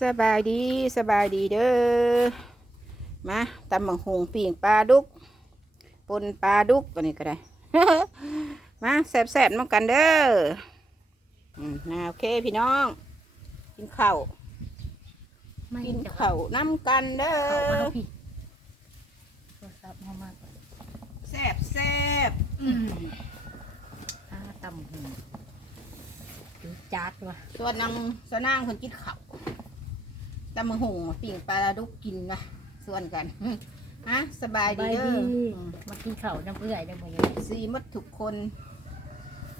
สบายดีสบายดีเด้อมาตำบังหงปิ่งปลาดุกปนปลาดุกตัวนี้ก็ได้ มาแซ่บๆน้ำกันเด้ออืมนะโอเคพี่น้อง กินข้าวไม่กินจะข้าวน้ำกันเด้เข้ามาอพี่โทรศัพท์มามากกว่าแซ่บแซ่บอ้าตำหูดูจัดว่ะส่วนนางสวนางคนกินข้าว ตำบังหงปิ่งปลาดุกกินนะส่วนกันฮะสบายดีเด้ออืมมากินข้าวน้ำเอื่อยได้หมดเลยสีหมดทุกคน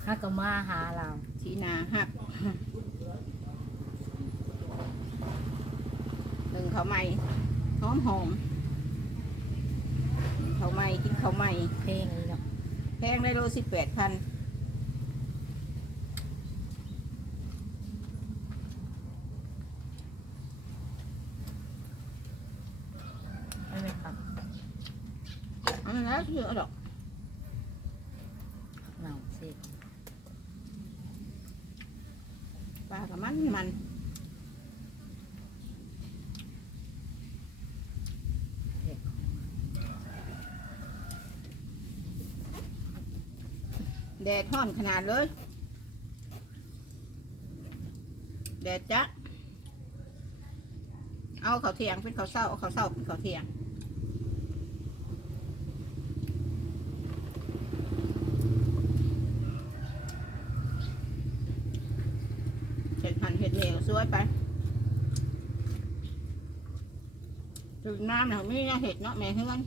ฮักก็มาหาเราทีนาหักหนึ่งข้าวใหม่หอมหอมข้าวใหม่กินข้าวใหม่เพลงนี้เนาะแพงได้โลสิบแปดพัน ไม่เป็นครับ อันแล้วเยอะดอกเหนาสิปลากับมันมันแดดห้อนขนาดเลย แดดจ้ะเอาเขาเทียงเป็นข้าเศร้าเอาเขาเศร้าเป็นข้าเทียง เห็ดหันเห็ดเหนีย วสวยไปถึงน้ำเนี่ยมีเห็ดเนาะแม่เฮือน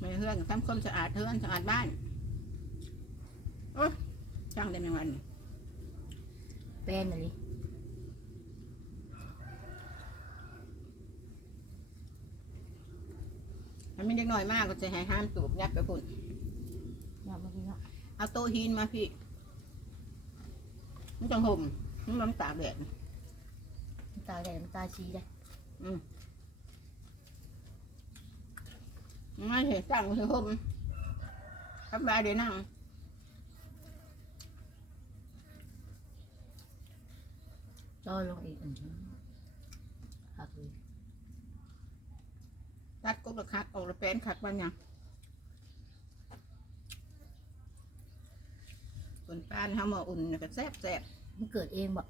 แม่เฮือนทำความสะอาดเฮือนสะอาดบ้านโอ้ยช่างได้ไหมวันนี้เป็นอะไรมันมีเด็กน้อยมากก็จะให้ห้ามตูบยัดไปพุ่นเนาะเมื่อกี้เนาะ เอาโต๊ะหินมาพี่มันจังห่มมันมันตากแดดน้ำตาแดงน้ำตาชี้ได้อืมไม่เห็นสั่งคือห่มสบายเดี๋ยวนั่งต่อลงอีกอืมหักเลยตัดกุ๊กระคักออกระแป้นคักบ้างยัง นป้านเขามาอุ่นน่ะก็แซ่บแซ่บมันเกิดเองบ่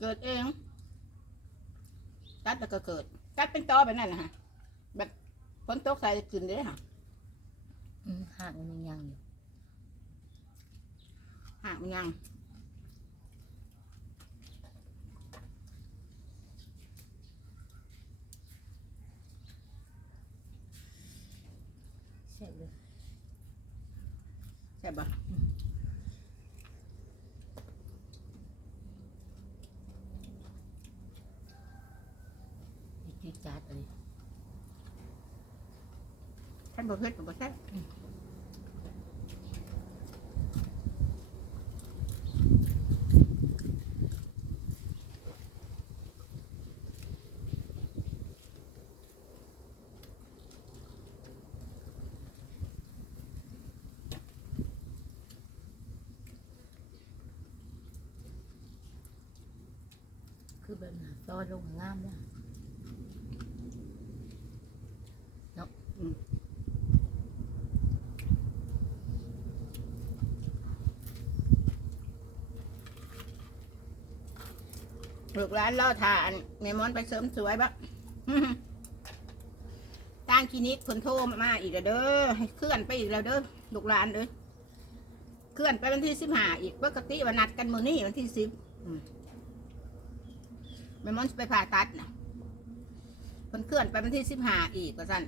เกิดเอง ตัดแล้วก็เกิด ตัดเป็นตอแบบนั้นนะฮะแบบฝนตกใส่ขึ้นเลยค่ะอืมหักมันยังยังอยู่หากมันยัง เสร็จเลยใช่ปะอีกจัดเลยท่านประเภทประเภท คือแบบนั้นต่อลงงามแล้วลูกร้านเล่าทานเมมอนไปเสริมสวยบะตั้งคลินิกคนโทรมาอีกแล้วเด้อให้เคลื่อนไปอีกแล้วเด้อลูกหลานเด้อเคลื่อนไปวันที่สิบห้าอีกปกติวันนัดกันมือนี่วันที่สิบ มมอนไปผ่าตัดนะคนเคลื่อนไปวันที่สิบห้าอีกว่าสั่น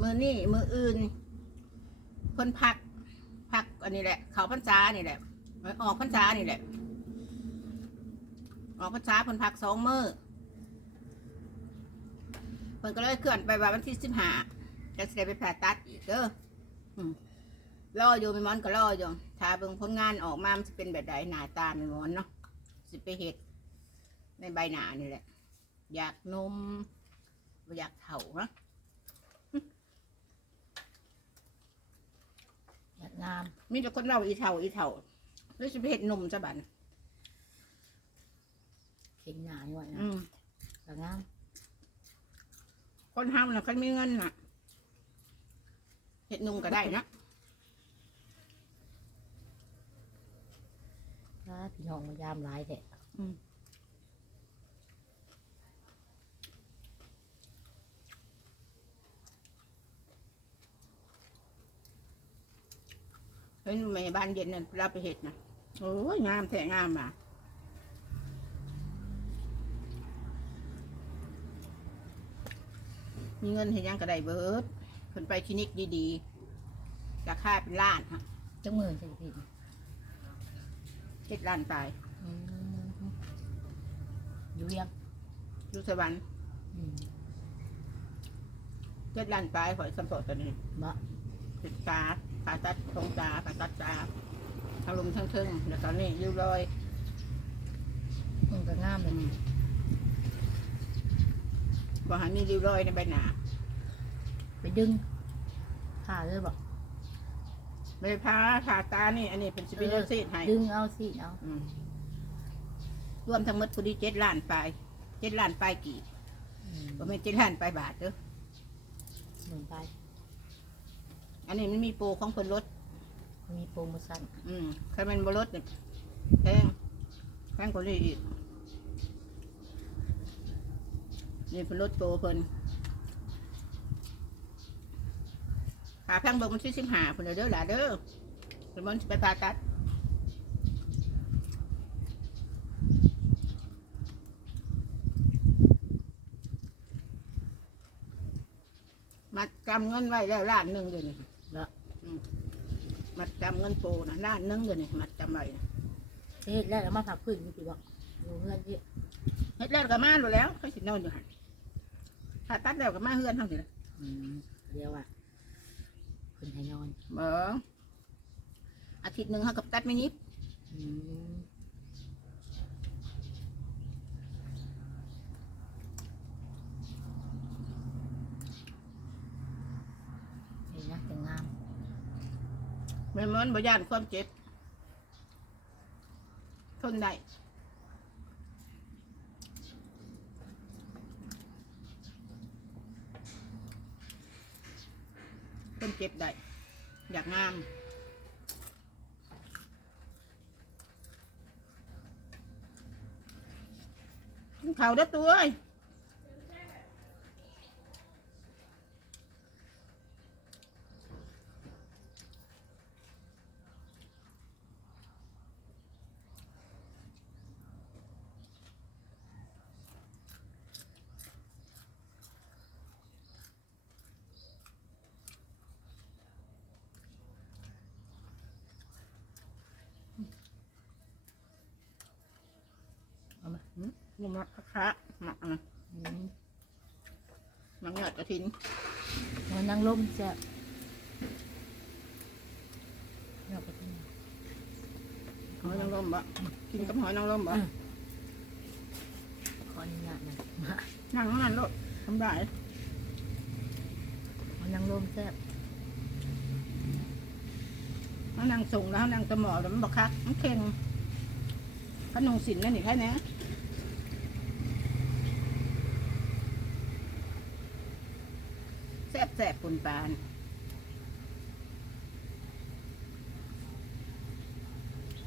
มือนี่มืออื่น คนพักพักอันนี้แหละ เขาพรรษานี่แหละออกพรรษานี่แหละ ออกพรรษาคนพักสองมือเพิ่นก็เลยเคลื่อนไปวันที่สิบห้าจะเสิได้ไปผ่าตัดอีกเด้ออืมรออยู่ไม่มอนก็รออยู่ถ้าเบิ่งผลงานออกมามันจะเป็นแบบใดหน้าตาไม่มอนเนาะสิไปเห็ด ในใบหน้านี่แหละ อยากนมบ่อยากเถ่านะมีแต่คนเราอีเท่าอีเท่าแล้วจะไปเห็ดหนุ่มซะบันเข่งหนาอยู่ว่านะอืมกระงามคนทำน่ะคนมีเงินน่ะเห็ดหนุ่มก็ได้นะถ้าพี่น้องมายามหลายแท้อืม เฮ้ยแม่บ้านเย็นน่ะเราไปเห็ดนะโอ้ยงามแท้งามอะมีเงินเห็นยังก็ได้เบิดเพิ่นไปคลินิกดีๆราคาเป็นล้านฮะจังมือจะผิดเจ็ดล้านตายอืมอยู่เรียงอยู่สวรรค์อืมเจ็ดล้านปลายขอยสัมปตัวนี้บะติดตา ผ่าตัดตรงตาผ่าตัดตาทั้งลมทั้งเทิงแล้วตอนนี้ริ้วรอยมันก็งามเลยบอกหามีริ้วรอยในใบหน้าไปดึงผ่าเลยบอกไม่ได้พาผ่าตานี่ อันนี้เป็นสปินซีดให้ดึงเอาสิเอาอืมรวมทั้งหมดพอดีเจ็ดล้านปลายเจ็ดล้านปลายกี่อืมก็ไม่เจ็ดล้านปลายบาทเด้อหมุนไป อันนี้มันมีโปรของคนรถมีโปรโมชั่นอืมใครมันบรถเนี่ยแพงแพงกว่านี้อีกนี่เป็นรถโปรเพิ่นขาแพงเบิกมันชื่อสิบหาเพิ่นเอาเด้อหล่ะเด้อเพิ่นมันสิไปผ่าตัดมัดจำเงินไว้แล้วล้านหนึ่งเดี๋ยวนี้แล้ว มัดจำเงินโปรนะล้านหนึงเดี๋ยวนี้มัดจำไว้นะเฮ็ดแล้วเอามาผักพื้นมีกี่บอกอยู่เงื่อนที่เฮ็ดแล้วก็มาดูแล้วเขาสินอนอยู่หันถ้าตัดแล้วก็มาเฮือนเท่านี้ละอืมเดี๋ยวอะคนให้นอนเบิ่งอาทิตย์หนึ่งเขากับตัดไม่ยิบอืมนี่นะจะงาม แม่นมันบ่ย่านความเจ็บ ทนได้ทนเจ็บได้ อยากงามกินข้าวเด้ตัว มานี่มักคะหมักนะอืมหมักยอดกระถินมันนั่งลมจะเดี๋ยวไปที่ไหนหอยนางรมบะกินกับหอยนางรมบะขออนุญาตหนะมานั่งนั่นโลดทำได้มันนั่งลมแซ่บถ้านั่งส่งแล้วนั่งตะหมอแล้วมันบอกคักมันเค็งขนมสินนั่นนี่แค่นี้ แซ่บแซ่บปนปาน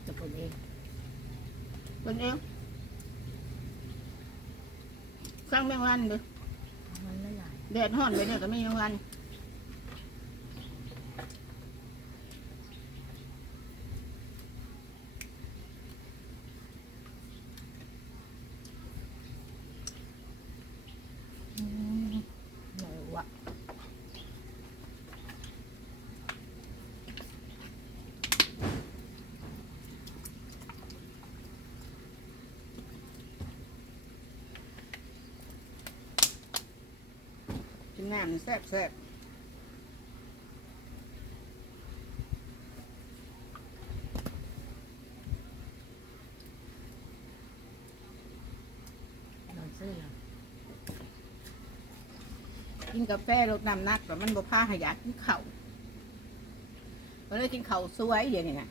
จะปนเองเป็นเอวสร้างแมงวันเด้อมันละลายแดดห้อนไปเนี่ยก็ไม่แมงวัน อืมไหนวะ กิ นน้ำนี่แซ่บแซ่บนอนซื้อเหรอกินกาแฟลดน้ำหนักแต่มันบ่พาให้อยากกินข้าวก็เลยกินข้าวสวยเดี๋ยวนี้นะ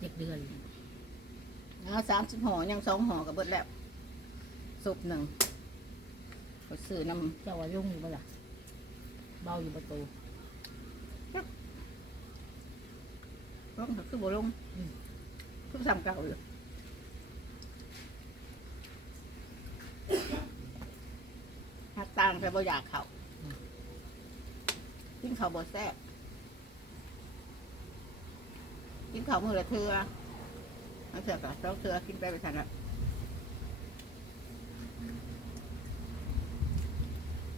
เด็กเดือนเอาสามสิบห่อยังสองห่อกับเบิดแล้วสุปหนึ่ง ก็ซื้อน้เจ้าว่ายุ่งอยู่บ่ล่ะเบาอยู่ประตูำลงคือบ่ลงคือซ้ำเก่าอยู่หักต่างแต่บ่อยากเขากินข้าวบ่แซ่บกินข้าวมือละเทืออันเถื่อกับสองเทือกินไปไปทันละ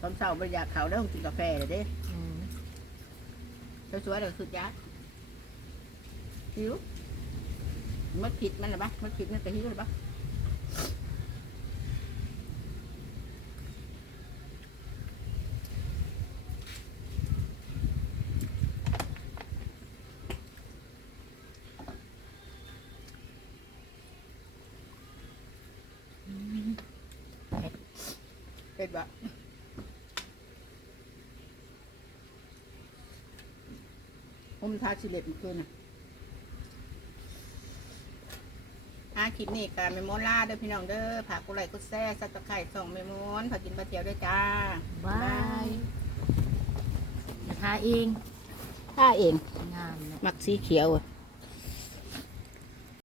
ตอนเช้าบ่อยากเขาแล้วต้องกินกาแฟเลยเด้อืมสวยๆเลยสุดยอดหิวมัดผิดมันหรือปะมัดผิดมันจะหิวหรือปะเป็นปะ ผมทาชิเล็ตเมื่อคืนน่ะอาคลิปนี้การเมมอนลาเด้อพี่น้องเด้อผากกุไหลกุแซ่สักตะไคร่ส่องเมมอนผักกินปลาเทียวด้วยจ้าบายจะทาเองถ้าเองงามเนาะมักสีเขียวอะ